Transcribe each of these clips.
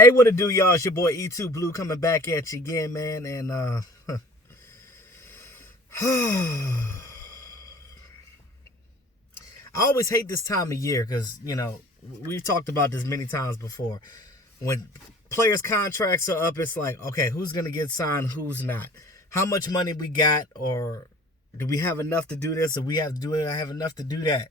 Hey, what it do, y'all? It's your boy E2 Blue coming back at you again, man. And I always hate this time of year because, we've talked about this many times before. When players' contracts are up, it's like, okay, who's going to get signed, who's not? How much money we got, or do we have enough to do this, or we have to do it, I have enough to do that?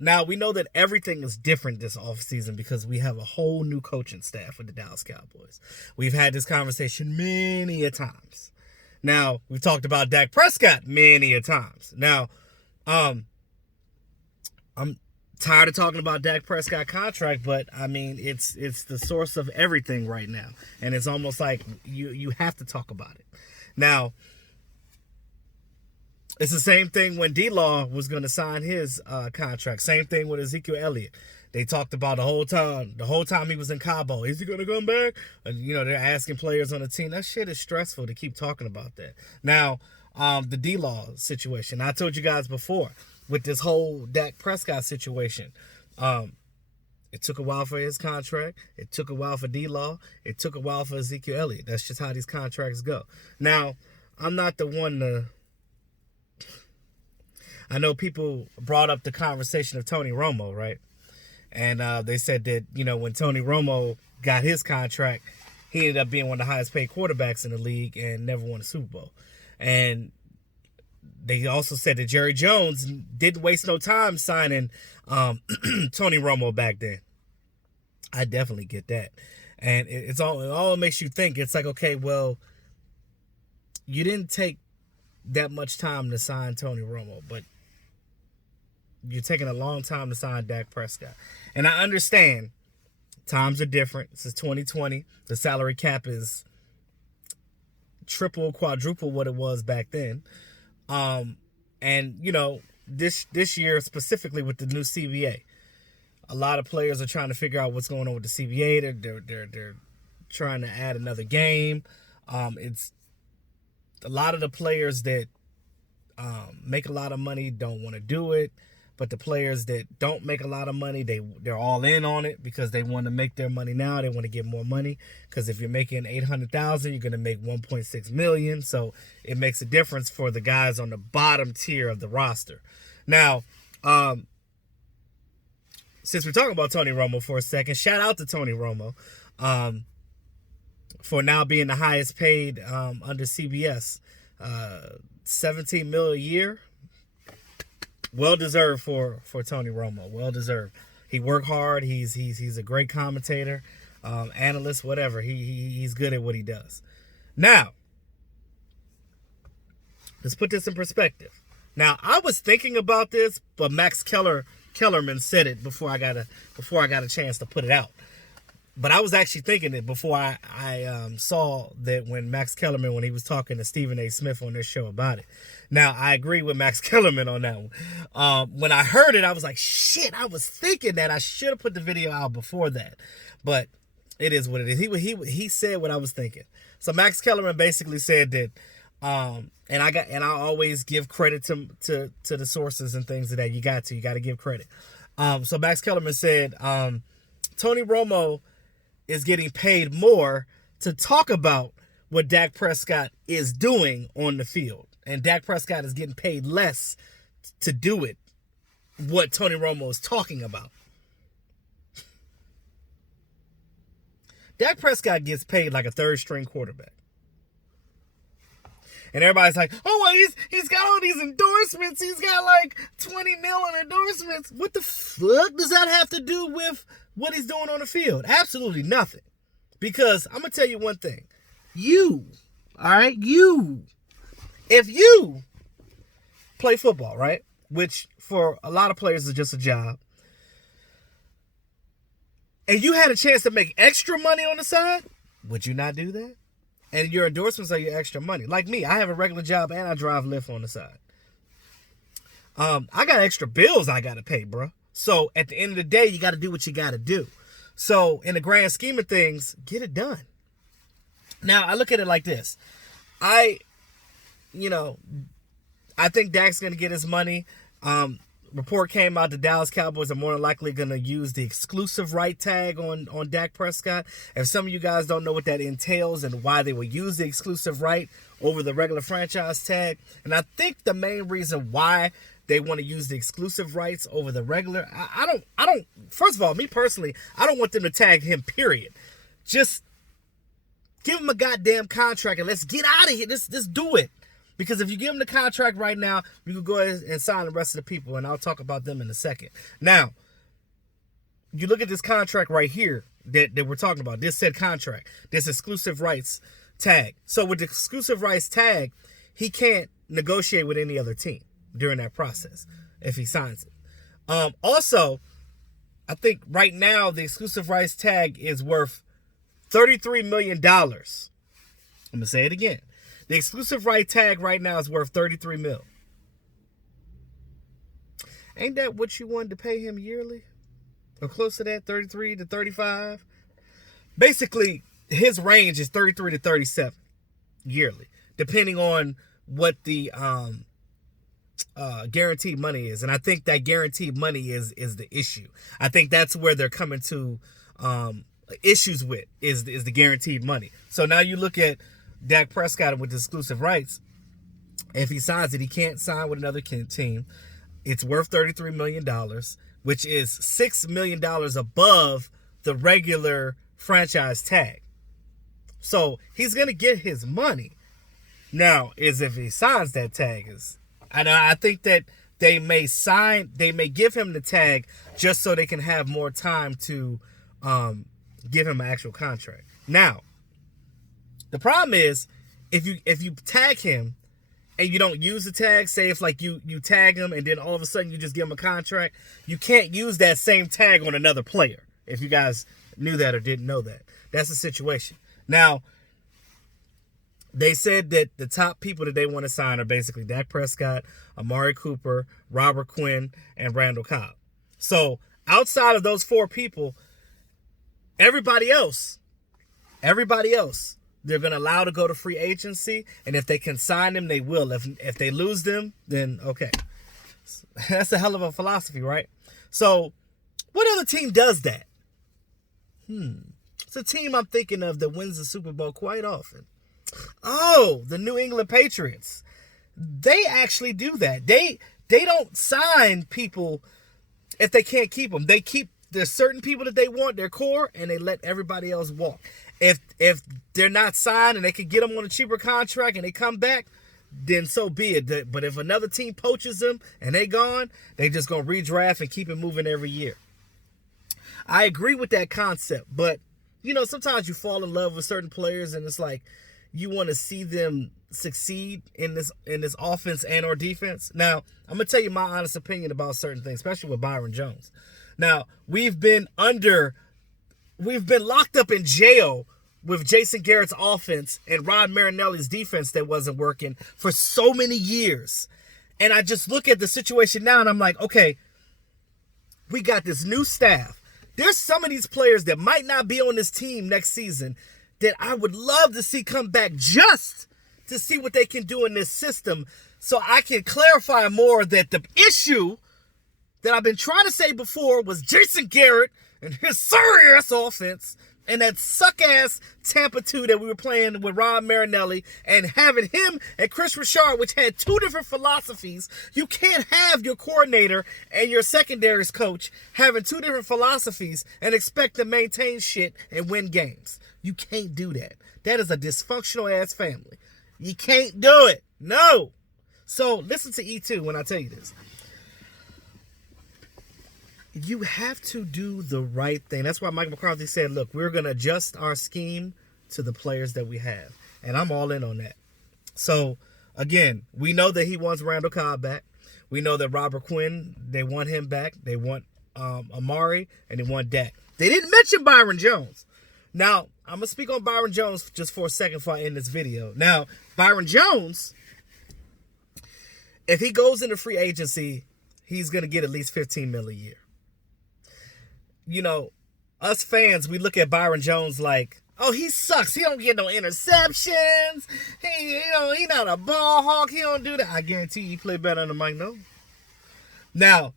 Now, we know that everything is different this offseason because we have a whole new coaching staff with the Dallas Cowboys. We've had this conversation many a times. Now, we've talked about Dak Prescott many a times. Now, I'm tired of talking about Dak Prescott contract, but I mean, it's the source of everything right now. And it's almost like you have to talk about it. Now, it's the same thing when D-Law was going to sign his contract. Same thing with Ezekiel Elliott. They talked about the whole time he was in Cabo. Is he going to come back? And, they're asking players on the team. That shit is stressful to keep talking about that. Now, the D-Law situation. I told you guys before with this whole Dak Prescott situation. It took a while for his contract. It took a while for D-Law. It took a while for Ezekiel Elliott. That's just how these contracts go. Now, I'm not the one to... I know people brought up the conversation of Tony Romo, right? And they said that, when Tony Romo got his contract, he ended up being one of the highest paid quarterbacks in the league and never won a Super Bowl. And they also said that Jerry Jones didn't waste no time signing Tony Romo back then. I definitely get that. And it all makes you think. It's like, okay, well, you didn't take that much time to sign Tony Romo, but you're taking a long time to sign Dak Prescott. And I understand times are different. This is 2020. The salary cap is triple, quadruple what it was back then. And this year specifically with the new CBA, a lot of players are trying to figure out what's going on with the CBA. They're trying to add another game. It's a lot of the players that make a lot of money don't want to do it. But the players that don't make a lot of money, they're all in on it because they want to make their money now. They want to get more money because if you're making $800,000, you're going to make $1.6 million. So it makes a difference for the guys on the bottom tier of the roster. Now, since we're talking about Tony Romo for a second, shout out to Tony Romo for now being the highest paid under CBS, $17 million a year. Well deserved for Tony Romo. Well deserved. He worked hard. He's a great commentator, analyst, whatever. He's good at what he does. Now, let's put this in perspective. Now, I was thinking about this, but Max Kellerman said it before I got a chance to put it out. But I was actually thinking it before I saw that when Max Kellerman, when he was talking to Stephen A. Smith on their show about it. Now, I agree with Max Kellerman on that one. When I heard it, I was like, shit, I was thinking that I should have put the video out before that. But it is what it is. He said what I was thinking. So Max Kellerman basically said that, and I always give credit to the sources and things of that. You got to give credit. So Max Kellerman said, Tony Romo is getting paid more to talk about what Dak Prescott is doing on the field. And Dak Prescott is getting paid less to do it, what Tony Romo is talking about. Dak Prescott gets paid like a third-string quarterback. And everybody's like, oh, well, he's got all these endorsements. He's got like 20 mil on endorsements. What the fuck does that have to do with what he's doing on the field? Absolutely nothing. Because I'm going to tell you one thing. If you play football, right? Which for a lot of players is just a job. And you had a chance to make extra money on the side, would you not do that? And your endorsements are your extra money. Like me, I have a regular job and I drive Lyft on the side. I got extra bills I got to pay, bro. So at the end of the day, you got to do what you got to do. So in the grand scheme of things, get it done. Now, I look at it like this. I think Dak's going to get his money. report came out the Dallas Cowboys are more than likely going to use the exclusive right tag on Dak Prescott. If some of you guys don't know what that entails and why they would use the exclusive right over the regular franchise tag, and I think the main reason why they want to use the exclusive rights over the regular, I don't, first of all, me personally, I don't want them to tag him, period. Just give him a goddamn contract and let's get out of here. Let's do it. Because if you give him the contract right now, you can go ahead and sign the rest of the people, and I'll talk about them in a second. Now, you look at this contract right here that we're talking about, this said contract, this exclusive rights tag. So with the exclusive rights tag, he can't negotiate with any other team during that process if he signs it. Also, I think right now the exclusive rights tag is worth $33 million. I'm going to say it again. The exclusive right tag right now is worth $33 million. Ain't that what you wanted to pay him yearly? Or close to that, 33 to 35? Basically, his range is 33 to 37 yearly, depending on what the guaranteed money is. And I think that guaranteed money is the issue. I think that's where they're coming to issues with, is the guaranteed money. So now you look at Dak Prescott with the exclusive rights. If he signs it, he can't sign with another team. It's worth $33 million, which is $6 million above the regular franchise tag. So he's going to get his money. Now, if he signs that tag, and I think that they may give him the tag just so they can have more time to give him an actual contract. Now, the problem is, if you tag him and you don't use the tag, say if like you tag him and then all of a sudden you just give him a contract, you can't use that same tag on another player. If you guys knew that or didn't know that. That's the situation. Now, they said that the top people that they want to sign are basically Dak Prescott, Amari Cooper, Robert Quinn, and Randall Cobb. So outside of those four people, everybody else, they're going to allow to go to free agency, and if they can sign them, they will. If they lose them, then okay. That's a hell of a philosophy, right? So, what other team does that? It's a team I'm thinking of that wins the Super Bowl quite often. Oh, the New England Patriots. They actually do that. They don't sign people if they can't keep them. They keep, there's certain people that they want, their core, and they let everybody else walk. If they're not signed and they can get them on a cheaper contract and they come back, then so be it. But if another team poaches them and they gone, they just going to redraft and keep it moving every year. I agree with that concept, but you know, sometimes you fall in love with certain players and it's like you want to see them succeed in this offense and or defense. Now, I'm going to tell you my honest opinion about certain things, especially with Byron Jones. Now, we've been locked up in jail with Jason Garrett's offense and Rod Marinelli's defense that wasn't working for so many years. And I just look at the situation now and I'm like, okay, we got this new staff. There's some of these players that might not be on this team next season that I would love to see come back just to see what they can do in this system so I can clarify more that the issue that I've been trying to say before was Jason Garrett and his sorry-ass offense and that suck-ass Tampa 2 that we were playing with Rod Marinelli and having him and Chris Richard, which had two different philosophies. You can't have your coordinator and your secondaries coach having two different philosophies and expect to maintain shit and win games. You can't do that. That is a dysfunctional-ass family. You can't do it. No. So listen to E2 when I tell you this. You have to do the right thing. That's why Mike McCarthy said, look, we're going to adjust our scheme to the players that we have. And I'm all in on that. So, again, we know that he wants Randall Cobb back. We know that Robert Quinn, they want him back. They want Amari, and they want Dak. They didn't mention Byron Jones. Now, I'm going to speak on Byron Jones just for a second before I end this video. Now, Byron Jones, if he goes into free agency, he's going to get at least $15 million a year. You know, us fans, we look at Byron Jones like, oh, he sucks. He don't get no interceptions. He not a ball hawk. He don't do that. I guarantee you he play better than Mike. No. Now,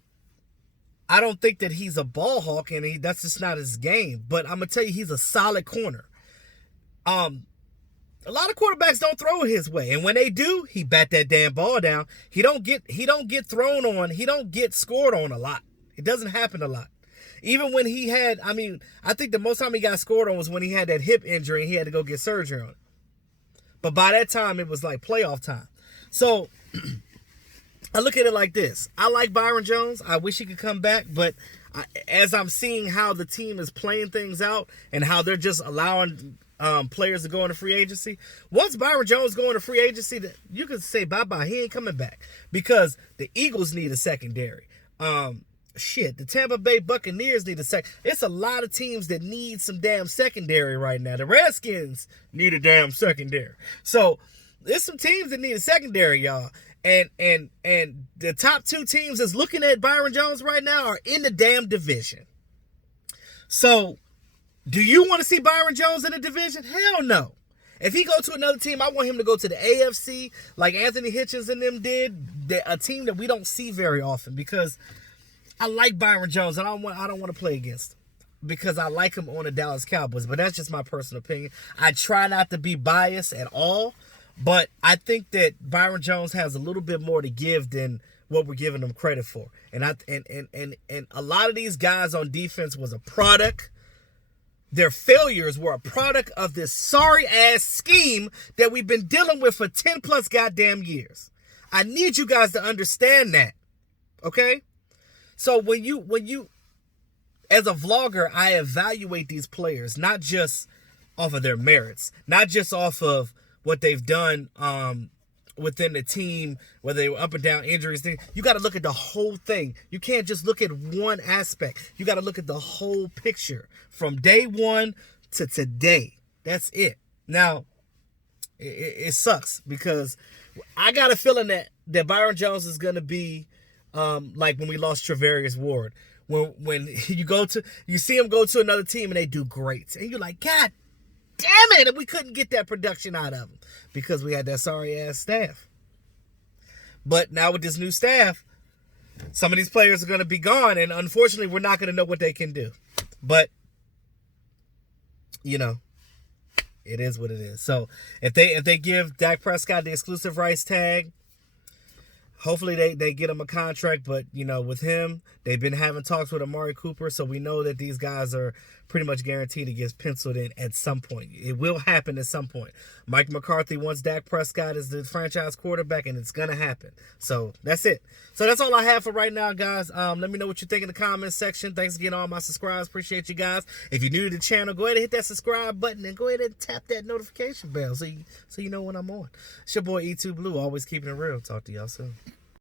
I don't think that he's a ball hawk, and that's just not his game. But I'm gonna tell you, he's a solid corner. A lot of quarterbacks don't throw it his way, and when they do, he bat that damn ball down. He don't get thrown on. He don't get scored on a lot. It doesn't happen a lot. Even when he had, I think the most time he got scored on was when he had that hip injury and he had to go get surgery on it. But by that time, it was like playoff time. So I look at it like this. I like Byron Jones. I wish he could come back, but as I'm seeing how the team is playing things out and how they're just allowing players to go into free agency, once Byron Jones go into free agency, you can say bye-bye. He ain't coming back because the Eagles need a secondary. The Tampa Bay Buccaneers need a second. It's a lot of teams that need some damn secondary right now. The Redskins need a damn secondary. So there's some teams that need a secondary, y'all. And the top two teams that's looking at Byron Jones right now are in the damn division. So do you want to see Byron Jones in the division? Hell no. If he go to another team, I want him to go to the AFC like Anthony Hitchens and them did, a team that we don't see very often, because I like Byron Jones and I don't want to play against him because I like him on the Dallas Cowboys, but that's just my personal opinion. I try not to be biased at all, but I think that Byron Jones has a little bit more to give than what we're giving him credit for. And a lot of these guys on defense was a product. Their failures were a product of this sorry-ass scheme that we've been dealing with for 10 plus goddamn years. I need you guys to understand that, okay? So when you, as a vlogger, I evaluate these players, not just off of their merits, not just off of what they've done within the team, whether they were up and down injuries. You got to look at the whole thing. You can't just look at one aspect. You got to look at the whole picture from day one to today. That's it. Now, it sucks because I got a feeling that Byron Jones is going to be like when we lost Travarius Ward. When you see him go to another team and they do great. And you're like, God damn it, and we couldn't get that production out of them because we had that sorry-ass staff. But now with this new staff, some of these players are going to be gone, and unfortunately, we're not going to know what they can do. But, you know, it is what it is. So if they give Dak Prescott the exclusive rights tag, hopefully they get him a contract. But, you know, with him, they've been having talks with Amari Cooper, so we know that these guys are pretty much guaranteed to get penciled in at some point. It will happen at some point. Mike McCarthy wants Dak Prescott as the franchise quarterback, and it's going to happen. So that's it. So that's all I have for right now, guys. Let me know what you think in the comments section. Thanks again to all my subscribers. Appreciate you guys. If you're new to the channel, go ahead and hit that subscribe button and go ahead and tap that notification bell so you know when I'm on. It's your boy E2 Blue, always keeping it real. Talk to y'all soon.